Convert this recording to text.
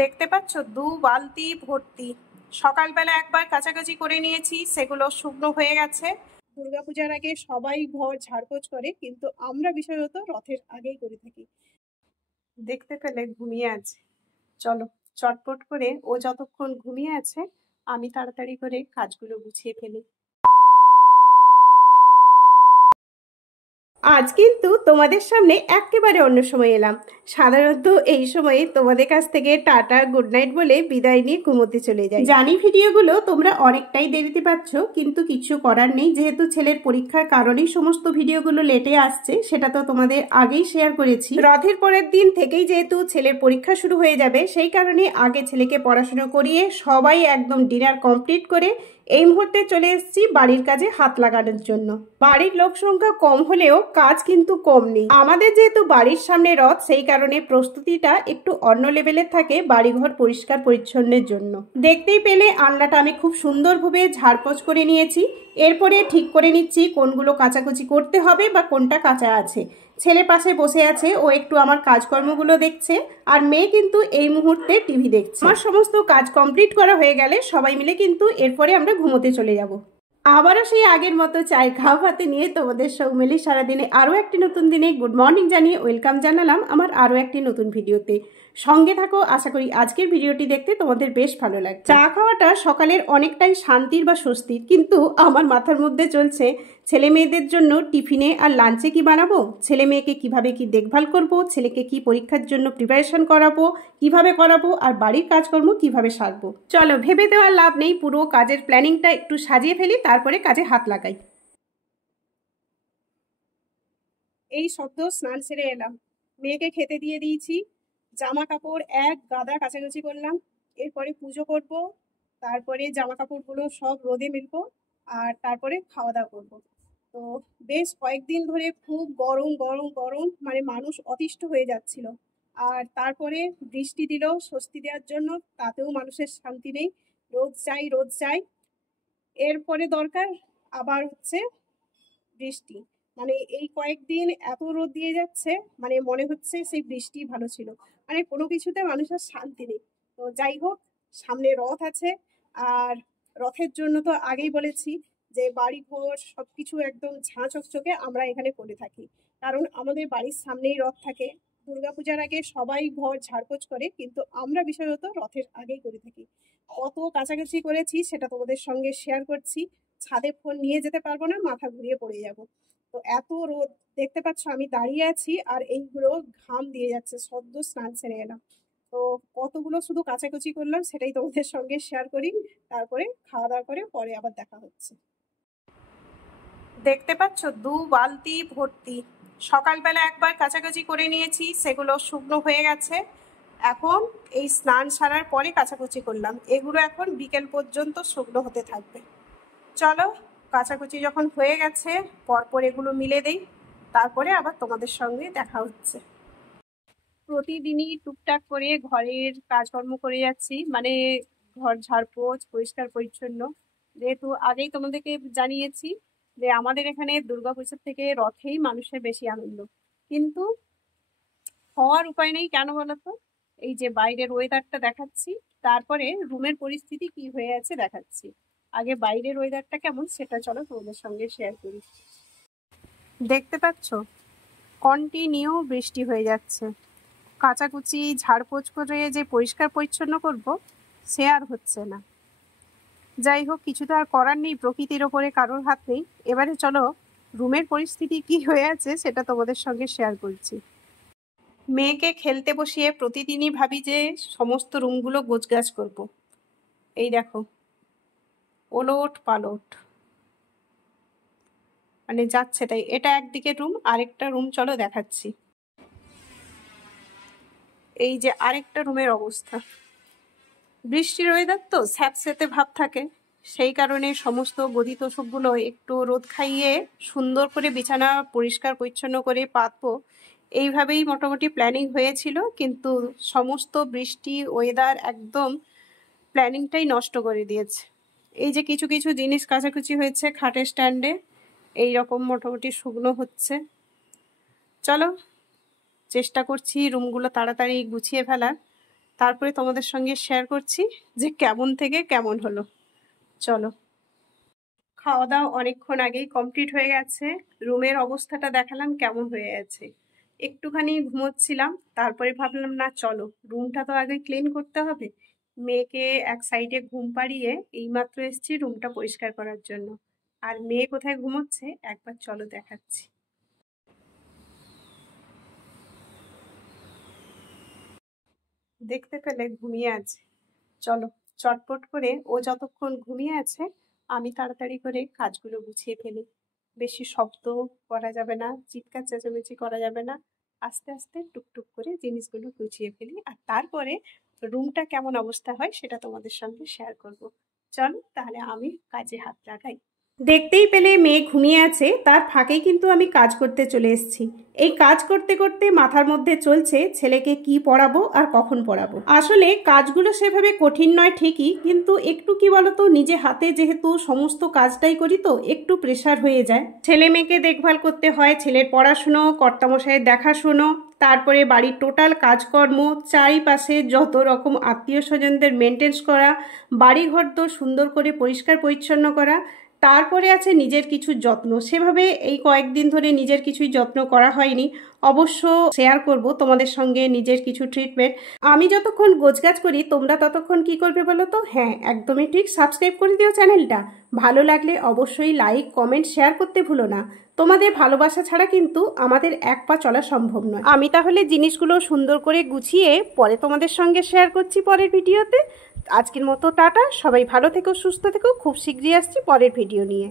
দেখতে পাচ্ছ 2 বালতি ভর্তি। সকালবেলা একবার কাচাকাচি করে নিয়েছি, সেগুলো শুকনো হয়ে গেছে। দুর্গাপূজার আগে সবাই ঘর ঝাড়পোছ করে, কিন্তু আমরা বিশেষত রথের আগেই করে থাকি। দেখতে পেলে ঘুমিয়ে আছে। চলো চটপট করে, ও যতক্ষণ ঘুমিয়ে আছে আমি তাড়াতাড়ি করে কাজগুলো গুছিয়ে ফেলি। আজ কিন্তু তোমাদের সামনে একেবারে অন্য সময় এলাম। সাধারণত এই সময়ে তোমাদের কাছ থেকে টাটা গুড নাইট বলে বিদায় নিয়ে ঘুমোতে চলে যাই। জানি ভিডিওগুলো তোমরা অনেকটাই দেরিতে পাচ্ছ, কিন্তু কিছু করার নেই, যেহেতু ছেলের পরীক্ষার কারণেই সমস্ত ভিডিওগুলো লেটে আসছে। সেটা তো তোমাদের আগেই শেয়ার করেছি। রথের পরের দিন থেকেই যেহেতু ছেলের পরীক্ষা শুরু হয়ে যাবে, সেই কারণে আগে ছেলেকে পড়াশোনা করিয়ে সবাই একদম ডিনার কমপ্লিট করে এই মুহূর্তে চলে এসেছি বাড়ির কাজে হাত লাগানোর জন্য। বাড়ির লোক সংখ্যা কম হলেও কাজ কিন্তু কম নেই। আমাদের যেহেতু বাড়ির সামনে রথ, সেই কারণে প্রস্তুতিটা একটু অন্য লেভেলের থাকে বাড়িঘর পরিষ্কার পরিচ্ছন্নের জন্য। দেখতেই পেলে আলনাটা আমি খুব সুন্দরভাবে ঝাড়পোছ করে নিয়েছি। এরপরে ঠিক করে নিচ্ছি কোনগুলো কাচাকুচি করতে হবে বা কোনটা কাঁচা আছে। ছেলে পাশে বসে আছে, ও একটু আমার কাজকর্মগুলো দেখছে, আর মেয়ে কিন্তু এই মুহূর্তে টিভি দেখছে। আমার সমস্ত কাজ কমপ্লিট করা হয়ে গেলে সবাই মিলে কিন্তু এরপরে আমরা ঘুমোতে চলে যাব। আবারও সেই আগের মতো চায়ের কাপ হাতে নিয়ে তোমাদের সঙ্গে মিলে সারাদিনে আরও একটি নতুন দিনে গুড মর্নিং জানিয়ে ওয়েলকাম জানালাম আমার আরও একটি নতুন ভিডিওতে। সঙ্গে থাকো, আশা করি আজকের ভিডিওটি দেখতে তোমাদের বেশ ভালো লাগবে। চা খাওয়াটা সকালের অনেকটাই শান্তির বা স্বস্তির, কিন্তু আমার মাথার মধ্যে চলছে ছেলে মেয়েদের জন্য টিফিনে আর লাঞ্চে কি বানাবো, ছেলে মেয়েকে কিভাবে কি দেখভাল করব, ছেলেকে কি পরীক্ষার জন্য প্রিপারেশন করাবো, কিভাবে করাবো, আর বাড়ির কাজকর্ম কিভাবে সারবো। চলো ভেবে দেওয়ার লাভ নেই, পুরো কাজের প্ল্যানিংটা একটু সাজিয়ে ফেলি, তারপরে কাজে হাত লাগাই। এই সদ্য স্নান সেরে এলাম, মেয়েকে খেতে দিয়ে দিয়েছি, জামা কাপড় এক গাদা কাচাকুচি করলাম, এরপরে পুজো করব, তারপরে জামা কাপড়গুলো সব রোদে মেলবো, আর তারপরে খাওয়া দাওয়া করবো। তো বেশ কয়েকদিন ধরে খুব গরম গরম গরম, মানে মানুষ অতিষ্ঠ হয়ে যাচ্ছিল। আর তারপরে বৃষ্টি দিল স্বস্তি দেওয়ার জন্য, তাতেও মানুষের শান্তি নেই। রোদ চাই রোদ চাই, এরপরে দরকার আবার হচ্ছে বৃষ্টি। মানে এই কয়েকদিন এত রোদ দিয়ে যাচ্ছে, মানে মনে হচ্ছে সেই বৃষ্টি ভালো ছিল। মানে কোনো কিছুতে মানুষের শান্তি নেই। তো যাই হোক, সামনে রথ আছে, আর রথের জন্য তো আগেই বলেছি যে বাড়ি ঘর সবকিছু একদম ঝাঁ চকচকে আমরা এখানে করে থাকি, কারণ আমাদের বাড়ির সামনেই রথ থাকে। দুর্গাপূজার আগে সবাই ঘর ঝাড়পোছ করে, কিন্তু আমরা বিশেষত রথের আগেই করে থাকি। কত কাছাকাছি করেছি সেটা তোমাদের সঙ্গে শেয়ার করছি। ছাদে ফোন নিয়ে যেতে পারবো না, মাথা ঘুরিয়ে পড়ে যাব। তো এত রোদ, দেখতে পাচ্ছ আমি দাঁড়িয়ে আছি আর এইগুলো ঘাম দিয়ে যাচ্ছে, সদ্য স্নান সেরে এলাম। তো কতগুলো শুধু কাচাকুচি করলাম সেটাই তোমাদের সঙ্গে শেয়ার করি, তারপরে খাওয়া দাওয়া করে পরে আবার দেখা হচ্ছে। দেখতে পাচ্ছ 2 বালতি ভর্তি। সকালবেলা একবার কাচাকুচি করে নিয়েছি, সেগুলো শুকনো হয়ে গেছে। এখন এই স্নান সারার পরে কাচাকুচি করলাম, এগুলো এখন বিকেল পর্যন্ত শুকনো হতে থাকবে। চলো কাচাকুচি যখন হয়ে গেছে পরপর এগুলো মিলে দেই, তারপরে আবার তোমাদের সঙ্গে দেখা হচ্ছে। প্রতিদিনই টুকটাক করে ঘরের কাজকর্ম করে যাচ্ছি, মানে ঘর ঝাড়পোছ পরিষ্কার পরিচ্ছন্ন। যেহেতু আগেই তোমাদেরকে জানিয়েছি যে আমাদের এখানে দুর্গাপুজোর থেকে রথেই মানুষের বেশি আনন্দ, কিন্তু হওয়ার উপায় নেই। কেন বলতো, এই যে বাইরের ওয়েদারটা দেখাচ্ছি, তারপরে রুমের পরিস্থিতি কি হয়ে আছে দেখাচ্ছি। আগে বাইরের ওয়েদারটা কেমন সেটা চলো তোমাদের সঙ্গে শেয়ার করি। দেখতে পাচ্ছ কন্টিনিউ বৃষ্টি হয়ে যাচ্ছে। কাচাকুচি ঝাড়পোছ করে যে পরিষ্কার পরিচ্ছন্ন করব সে আর হচ্ছে না। যাই হোক, কিছু তো আর করার নেই, প্রকৃতির ওপরে কারোর হাত নেই। এবারে চলো রুমের পরিস্থিতি কি হয়ে আছে সেটা তোমাদের সঙ্গে শেয়ার করছি। মেয়েকে খেলতে বসিয়ে প্রতিদিনই ভাবি যে সমস্ত রুমগুলো গোছগাছ করব। এই দেখো ওলট পালট, মানে যাচ্ছে তাই। এটা একদিকে রুম, আরেকটা রুম চলো দেখাচ্ছি। এই যে আরেকটা রুমের অবস্থা। বৃষ্টির ওয়েদার তো স্যাঁতস্যাঁতে ভাব থাকে, সেই কারণে সমস্ত গদি তোষকগুলো একটু রোদ খাইয়ে সুন্দর করে বিছানা পরিষ্কার পরিচ্ছন্ন করে পাতবো, এইভাবেই মোটামুটি প্ল্যানিং হয়েছিল। কিন্তু সমস্ত বৃষ্টি ওয়েদার একদম প্ল্যানিংটাই নষ্ট করে দিয়েছে। এই যে কিছু কিছু জিনিস কাচাকুচি হয়েছে খাটের স্ট্যান্ডে, এই রকম মোটামুটি শুকনো হচ্ছে। চলো চেষ্টা করছি রুমগুলো তাড়াতাড়ি গুছিয়ে ফেলার, তারপরে তোমাদের সঙ্গে শেয়ার করছি যে কেমন থেকে কেমন হলো। চলো। খাওয়া দাওয়া অনেকক্ষণ আগেই কমপ্লিট হয়ে গেছে। রুমের অবস্থাটা দেখালাম কেমন হয়ে আছে। একটুখানি ঘুমোচ্ছিলাম, তারপরে ভাবলাম না চলো রুমটা তো আগে ক্লিন করতে হবে। মেয়েকে এক সাইডে ঘুম পাড়িয়ে এইমাত্র এসেছি রুমটা পরিষ্কার করার জন্য। আর মেয়ে কোথায় ঘুমোচ্ছে একবার চলো দেখাচ্ছি। দেখতে পেলে ঘুমিয়ে আছে। চলো চটপট করে ও যতক্ষণ ঘুমিয়ে আছে আমি তাড়াতাড়ি করে কাজগুলো গুছিয়ে ফেলি। বেশি শব্দ করা যাবে না, চিৎকার চেঁচামেচি করা যাবে না, আস্তে আস্তে টুকটুক করে জিনিসগুলো গুছিয়ে ফেলি। আর তারপরে রুমটা কেমন অবস্থা হয় সেটা তোমাদের সঙ্গে শেয়ার করব। চলো তাহলে আমি কাজে হাত লাগাই। দেখতেই পেলে মেয়ে ঘুমিয়ে আছে, তার ফাঁকেই কিন্তু আমি কাজ করতে চলে এসেছি। এই কাজ করতে করতে মাথার মধ্যে চলছে ছেলেকে কি পড়াবো আর কখন পড়াবো। আসলে কাজগুলো সেভাবে কঠিন নয় ঠিকই, কিন্তু একটু কি বলতো, নিজে হাতে যেহেতু সমস্ত কাজটাই করি তো একটু প্রেশার হয়ে যায়। ছেলে মেয়েকে দেখভাল করতে হয়, ছেলের পড়াশুনো, কর্তামশাইয়ের দেখাশুনো, তারপরে বাড়ির টোটাল কাজকর্ম, চারিপাশে যত রকম আত্মীয় স্বজনদের মেনটেন্স করা, বাড়িঘর তো সুন্দর করে পরিষ্কার পরিচ্ছন্ন করা, তারপরে আছে নিজের কিছু যত্ন। সেভাবে এই কয়েকদিন ধরে নিজের কিছুই যত্ন করা হয়নি। অবশ্য শেয়ার করব তোমাদের সঙ্গে নিজের কিছু ট্রিটমেন্ট। আমি যতক্ষণ গোছগাছ করি তোমরা ততক্ষণ কি করবে বলো তো? হ্যাঁ, একদমই ঠিক, সাবস্ক্রাইব করে দিও চ্যানেলটা। ভালো লাগলে অবশ্যই লাইক কমেন্ট শেয়ার করতে ভুলো না। তোমাদের ভালোবাসা ছাড়া কিন্তু আমাদের এক পা চলা সম্ভব নয়। আমি তাহলে জিনিসগুলো সুন্দর করে গুছিয়ে পরে তোমাদের সঙ্গে শেয়ার করছি পরের ভিডিওতে। আজকের মতো টাটা, সবাই ভালো থেকো, সুস্থ থেকো, খুব শীঘ্রই আসছি পরের ভিডিও নিয়ে।